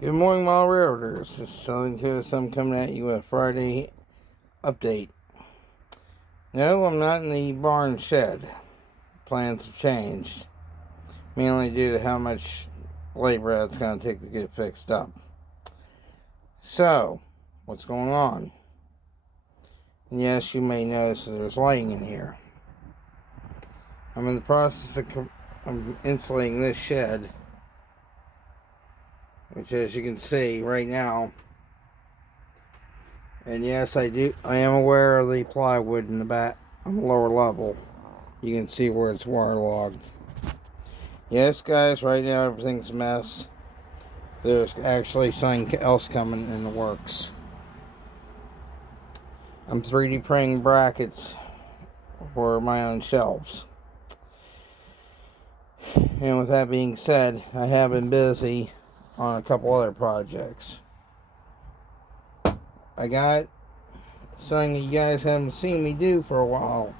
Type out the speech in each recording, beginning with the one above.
Good morning, my realtors. This is Southern Coast. I'm coming at you with a Friday update. No, I'm not in the barn shed. Plans have changed, mainly due to how much labor it's going to take to get it fixed up. So, what's going on? And yes, you may notice that there's lighting in here. I'm in the process of insulating this shed, which, as you can see right now, and yes, I am aware of the plywood in the back on the lower level. You can see where it's waterlogged. Yes, guys, right now everything's a mess. There's actually something else coming in the works. I'm 3D printing brackets for my own shelves. And with that being said, I have been busy on a couple other projects. I got something that you guys haven't seen me do for a while.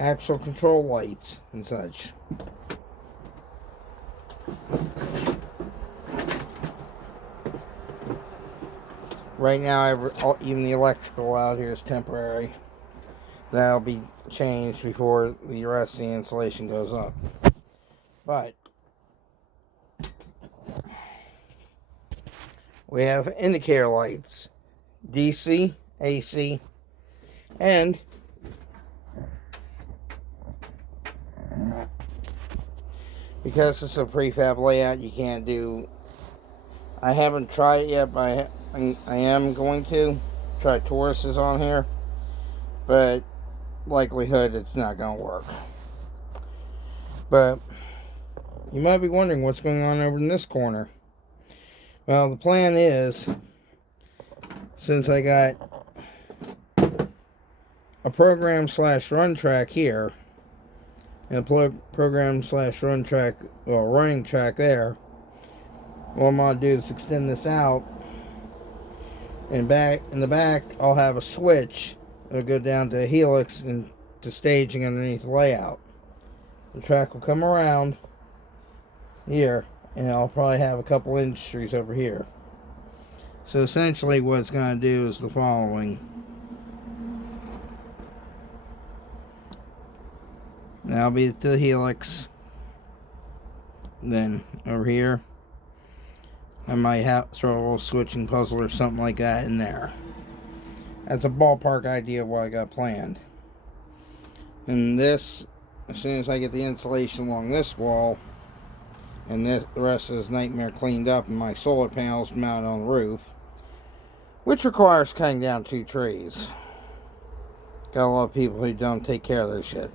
Actual control lights and such. Right now, even the electrical out here is temporary. That'll be changed before the rest of the insulation goes up. But we have indicator lights, DC, AC, and because it's a prefab layout, you can't do. I haven't tried it yet, but I am going to try Tauruses on here, but likelihood it's not going to work. But you might be wondering what's going on over in this corner. Well, the plan is, since I got a program / run track here, and a program / run track, or running track there, what I'm going to do is extend this out, and in the back I'll have a switch that'll go down to helix and to staging underneath the layout. The track will come around here, and I'll probably have a couple industries over here. So essentially what it's going to do is the following. That'll be the helix. Then over here I might throw a little switching puzzle or something like that in there. That's a ballpark idea of what I got planned. And this, as soon as I get the insulation along this wall, and the rest of this nightmare cleaned up, and my solar panels mounted on the roof, which requires cutting down 2 trees. Got a lot of people who don't take care of their shit.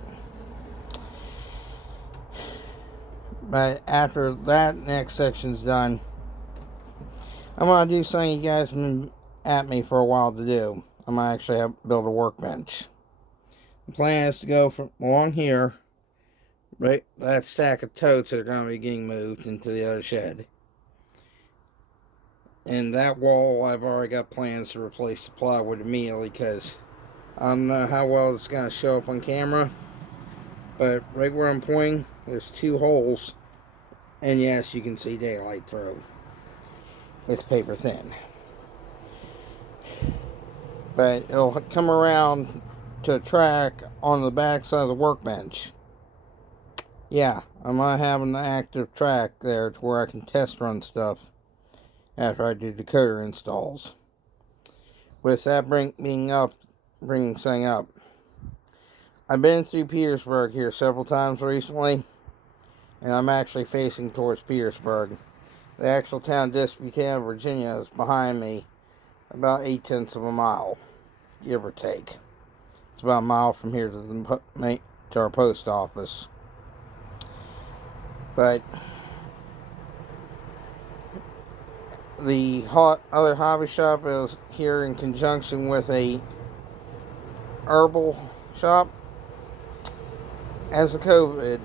But after that next section's done, I'm going to do something you guys have been at me for a while to do. I'm going to actually build a workbench. The plan is to go from along here, right, that stack of totes that are going to be getting moved into the other shed. And that wall, I've already got plans to replace the plywood immediately, because I don't know how well it's going to show up on camera. But right where I'm pointing, there's 2 holes, and yes, you can see daylight through. It's paper thin. But it'll come around to a track on the back side of the workbench. Yeah, I'm going to have an active track there to where I can test run stuff after I do decoder installs. With that bringing something up, I've been through Petersburg here several times recently, and I'm actually facing towards Petersburg. The actual town of Disputana, Virginia is behind me about 0.8 of a mile, give or take. It's about a mile from here to our post office. But the other hobby shop is here in conjunction with a herbal shop. As of COVID,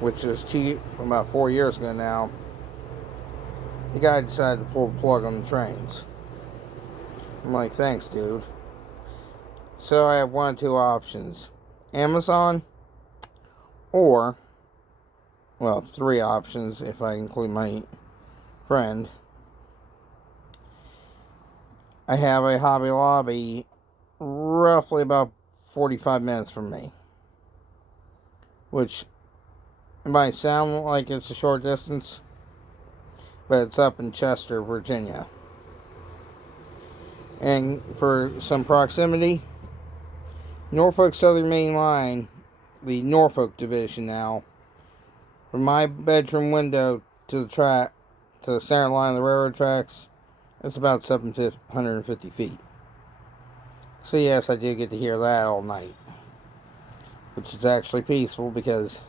which is about 4 years ago now, the guy decided to pull the plug on the trains. I'm like, thanks, dude. So I have 1 of 2 options. Amazon, or, well, 3 options if I include my friend, I have a Hobby Lobby roughly about 45 minutes from me, which it might sound like it's a short distance, but it's up in Chester, Virginia. And for some proximity, Norfolk Southern Main Line, the Norfolk division now, from my bedroom window to the track, to the center line of the railroad tracks, it's about 750 feet. So yes, I do get to hear that all night, which is actually peaceful because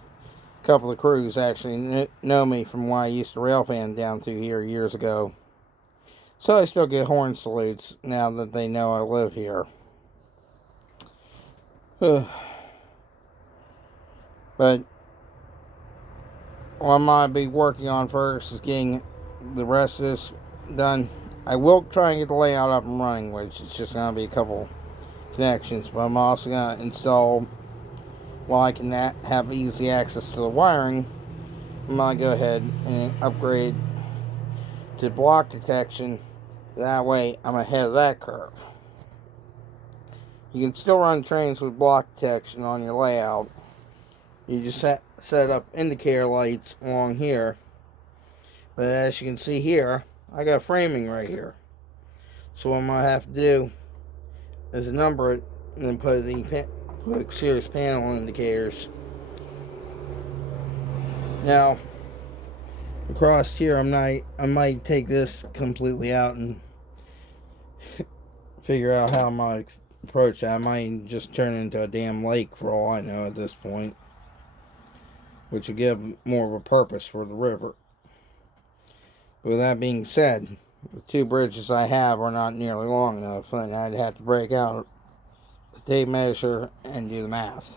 a couple of crews actually know me from when I used to rail fan down through here years ago. So I still get horn salutes now that they know I live here. But what I might be working on first is getting the rest of this done. I will try and get the layout up and running, which is just going to be a couple connections, but I'm also going to install, while I can have easy access to the wiring, I'm going to go ahead and upgrade to block detection. That way I'm ahead of that curve. You can still run trains with block detection on your layout. You just set up indicator lights along here. But as you can see here, I got framing right here. So what I'm going to have to do is number it and then put series panel indicators. Now, across here, I might take this completely out and figure out how I might approach that. I might just turn it into a damn lake for all I know at this point, which would give more of a purpose for the river. But with that being said, the two bridges I have are not nearly long enough, and I'd have to break out the tape measure and do the math.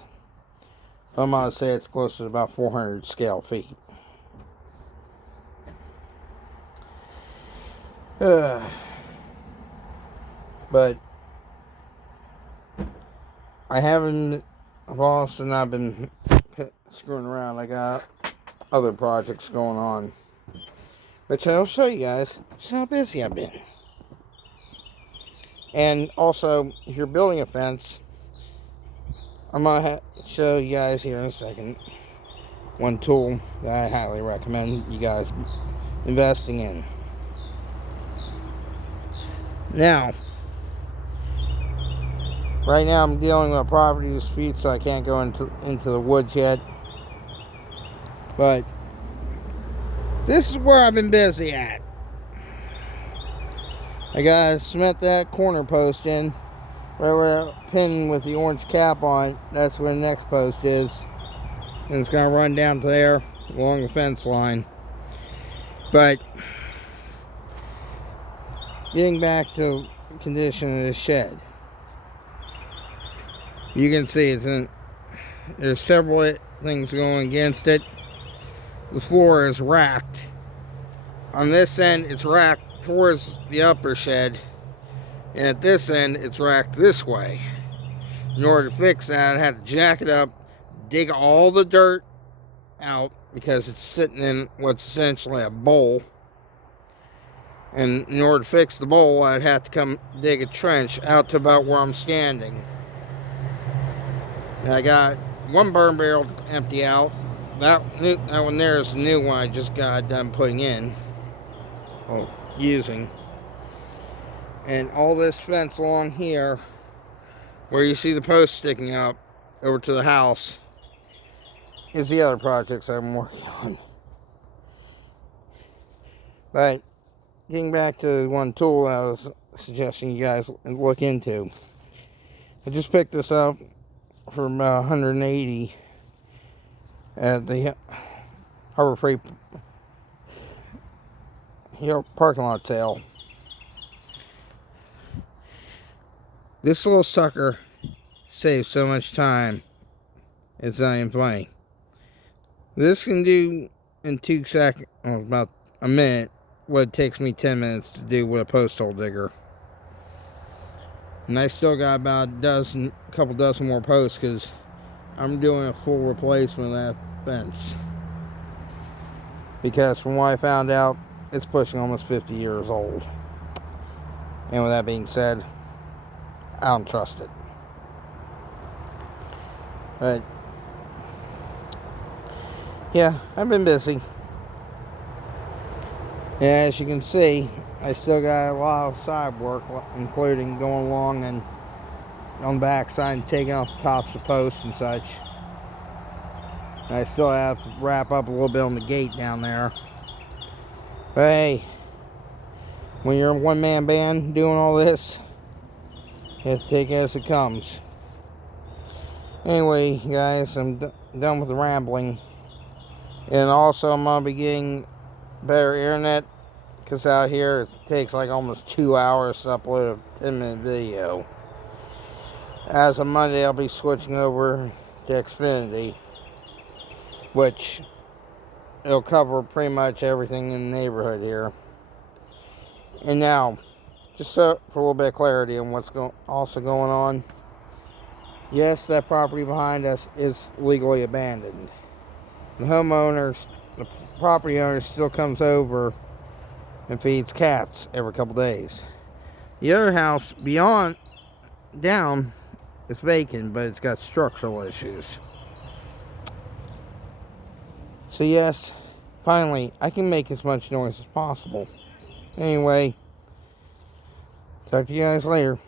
I'm going to say it's close to about 400 scale feet. But I've also not been screwing around. I got other projects going on, which I'll show you guys just how busy I've been. And also, if you're building a fence, I'm going to show you guys here in a second one tool that I highly recommend you guys investing in. Now, right now I'm dealing with a property dispute, so I can't go into the woods yet. But this is where I've been busy at. I gotta cement that corner post in, right where that pin with the orange cap on it. That's where the next post is, and it's gonna run down to there along the fence line. But getting back to the condition of the shed, you can see there's several things going against it. The floor is racked. On this end, it's racked towards the upper shed, and at this end, it's racked this way. In order to fix that, I had to jack it up, dig all the dirt out, because it's sitting in what's essentially a bowl. And in order to fix the bowl, I'd have to come dig a trench out to about where I'm standing. And I got one burn barrel to empty out. That one there is the new one I just got done putting in, using. And all this fence along here, where you see the post sticking up over to the house, is the other projects I'm working on. But getting back to one tool I was suggesting you guys look into. I just picked this up from 180 at the Harbor Freight parking lot sale. This little sucker saves so much time, it's not even funny. This can do in 2 seconds, about a minute, what it takes me 10 minutes to do with a post hole digger. And I still got about a couple dozen more posts, because I'm doing a full replacement of that fence. Because from what I found out, it's pushing almost 50 years old. And with that being said, I don't trust it. But yeah, I've been busy. And as you can see, I still got a lot of side work, including going along and on the back side and taking off the tops of posts and such. And I still have to wrap up a little bit on the gate down there. But hey, when you're a one-man band doing all this, you have to take it as it comes. Anyway, guys, I'm done with the rambling. And also, I'm going to be getting better internet, because out here it takes like almost 2 hours to upload a 10-minute video. As of Monday, I'll be switching over to Xfinity, which it'll cover pretty much everything in the neighborhood here. And now, just so for a little bit of clarity on what's also going on. Yes, that property behind us is legally abandoned. The the property owner still comes over and feeds cats every couple days. The other house down is vacant, but it's got structural issues. So yes, finally, I can make as much noise as possible. Anyway, talk to you guys later.